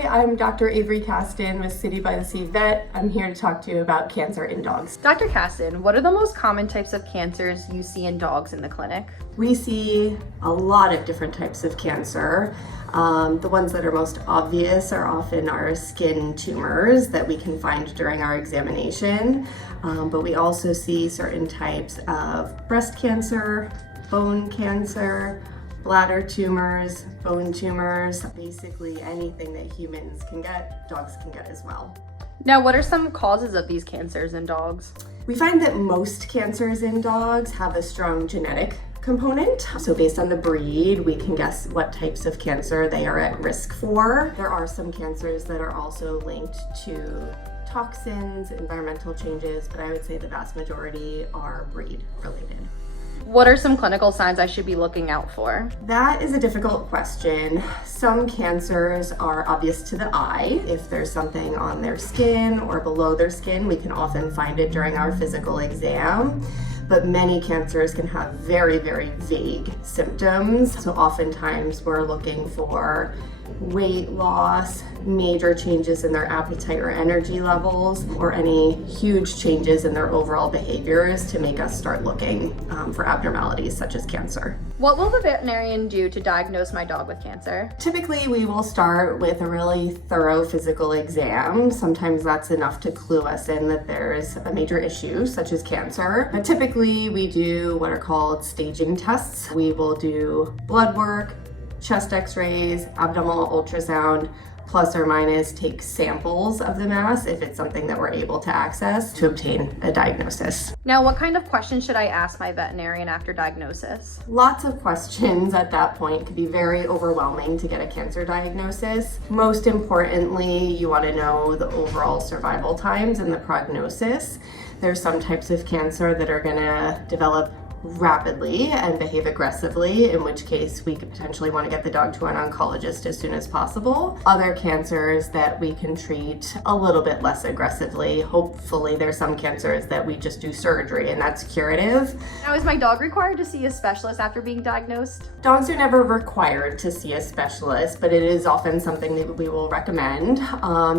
Hi, I'm Dr. Avery Kasten with City by the Sea Vet. I'm here to talk to you about cancer in dogs. Dr. Kasten, what are the most common types of cancers you see in dogs in the clinic? We see a lot of different types of cancer. The ones that are most obvious are often our skin tumors that we can find during our examination, but we also see certain types of breast cancer, bone cancer, bladder tumors, bone tumors, basically anything that humans can get, dogs can get as well. Now, what are some causes of these cancers in dogs? We find that most cancers in dogs have a strong genetic component. So based on the breed, we can guess what types of cancer they are at risk for. There are some cancers that are also linked to toxins, environmental changes, but I would say the vast majority are breed related. What are some clinical signs I should be looking out for? That is a difficult question. Some cancers are obvious to the eye. If there's something on their skin or below their skin, we can often find it during our physical exam. But many cancers can have very, very vague symptoms. So oftentimes we're looking for weight loss, major changes in their appetite or energy levels, or any huge changes in their overall behaviors to make us start looking for abnormalities such as cancer. What will the veterinarian do to diagnose my dog with cancer? Typically, we will start with a really thorough physical exam. Sometimes that's enough to clue us in that there's a major issue, such as cancer. But typically, we do what are called staging tests. We will do blood work, chest x-rays, abdominal ultrasound, plus or minus take samples of the mass if it's something that we're able to access to obtain a diagnosis. Now, what kind of questions should I ask my veterinarian after diagnosis? Lots of questions at that point could be very overwhelming to get a cancer diagnosis. Most importantly, you want to know the overall survival times and the prognosis. There's some types of cancer that are going to develop rapidly and behave aggressively, in which case we could potentially want to get the dog to an oncologist as soon as possible. Other cancers that we can treat a little bit less aggressively. Hopefully there's some cancers that we just do surgery and that's curative. Now, is my dog required to see a specialist after being diagnosed? Dogs are never required to see a specialist, but it is often something that we will recommend.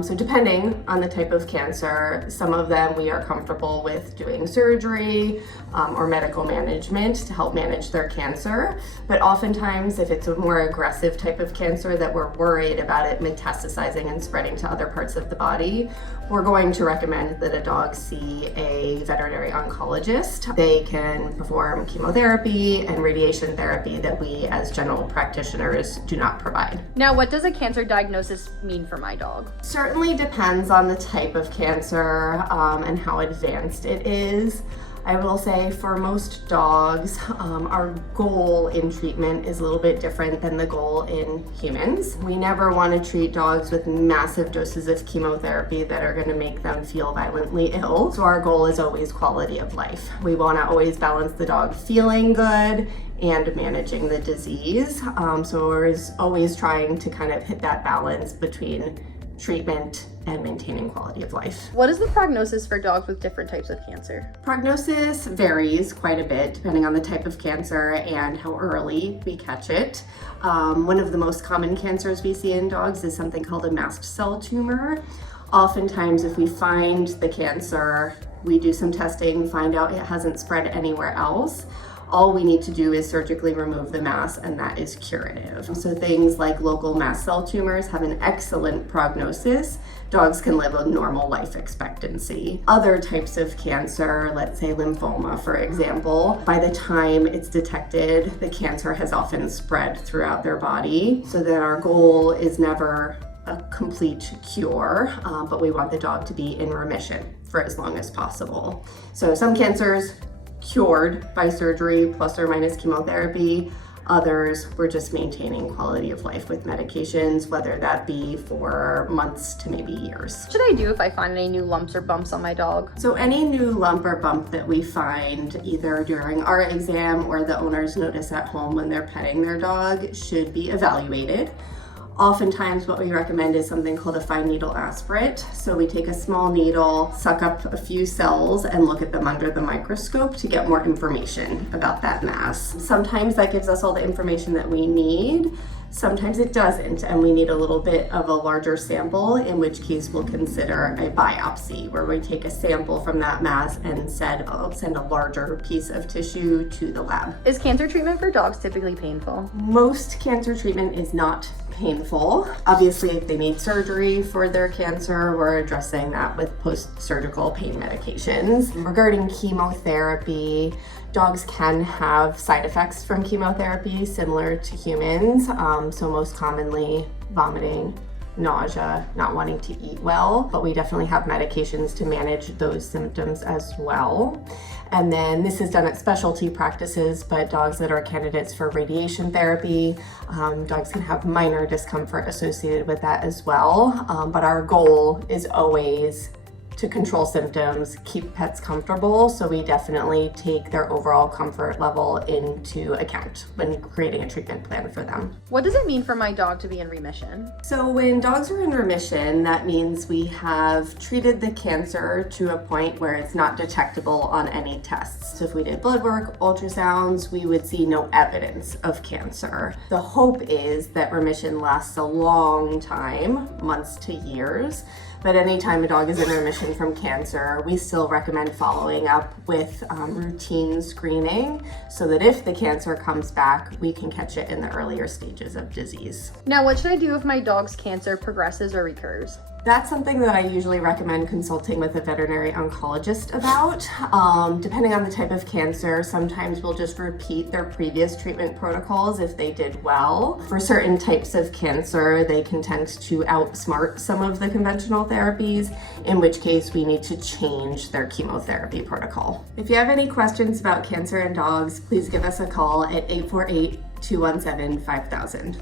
So depending on the type of cancer, some of them we are comfortable with doing surgery or medical management to help manage their cancer. But oftentimes, if it's a more aggressive type of cancer that we're worried about it metastasizing and spreading to other parts of the body, we're going to recommend that a dog see a veterinary oncologist. They can perform chemotherapy and radiation therapy that we as general practitioners do not provide. Now, what does a cancer diagnosis mean for my dog? Certainly depends on the type of cancer and how advanced it is. I will say for most dogs, our goal in treatment is a little bit different than the goal in humans. We never want to treat dogs with massive doses of chemotherapy that are going to make them feel violently ill. So our goal is always quality of life. We want to always balance the dog feeling good and managing the disease. So we're always trying to kind of hit that balance between treatment and maintaining quality of life. What is the prognosis for dogs with different types of cancer? Prognosis varies quite a bit depending on the type of cancer and how early we catch it. One of the most common cancers we see in dogs is something called a mast cell tumor. Oftentimes, if we find the cancer, we do some testing, find out it hasn't spread anywhere else. All we need to do is surgically remove the mass, and that is curative. So things like local mast cell tumors have an excellent prognosis. Dogs can live a normal life expectancy. Other types of cancer, let's say lymphoma, for example, by the time it's detected, the cancer has often spread throughout their body. So that our goal is never a complete cure, but we want the dog to be in remission for as long as possible. So some cancers cured by surgery plus or minus chemotherapy. Others, we're just maintaining quality of life with medications, whether that be for months to maybe years. What should I do if I find any new lumps or bumps on my dog? So any new lump or bump that we find either during our exam or the owners notice at home when they're petting their dog should be evaluated. Oftentimes what we recommend is something called a fine needle aspirate. So we take a small needle, suck up a few cells, and look at them under the microscope to get more information about that mass. Sometimes that gives us all the information that we need. Sometimes it doesn't, and we need a little bit of a larger sample, in which case we'll consider a biopsy, where we take a sample from that mass and send a larger piece of tissue to the lab. Is cancer treatment for dogs typically painful? Most cancer treatment is not painful. Obviously, if they need surgery for their cancer, we're addressing that with post-surgical pain medications. Regarding chemotherapy, dogs can have side effects from chemotherapy similar to humans. So most commonly vomiting, nausea, not wanting to eat well, but we definitely have medications to manage those symptoms as well. And then this is done at specialty practices, but dogs that are candidates for radiation therapy, dogs can have minor discomfort associated with that as well. But our goal is always to control symptoms, keep pets comfortable, so we definitely take their overall comfort level into account when creating a treatment plan for them. What does it mean for my dog to be in remission? So when dogs are in remission, that means we have treated the cancer to a point where it's not detectable on any tests. So if we did blood work, ultrasounds, we would see no evidence of cancer. The hope is that remission lasts a long time, months to years. But anytime a dog is in remission from cancer, we still recommend following up with routine screening so that if the cancer comes back, we can catch it in the earlier stages of disease. Now, what should I do if my dog's cancer progresses or recurs? That's something that I usually recommend consulting with a veterinary oncologist about. Depending on the type of cancer, sometimes we'll just repeat their previous treatment protocols if they did well. For certain types of cancer, they can tend to outsmart some of the conventional therapies, in which case we need to change their chemotherapy protocol. If you have any questions about cancer in dogs, please give us a call at 848-217-5000.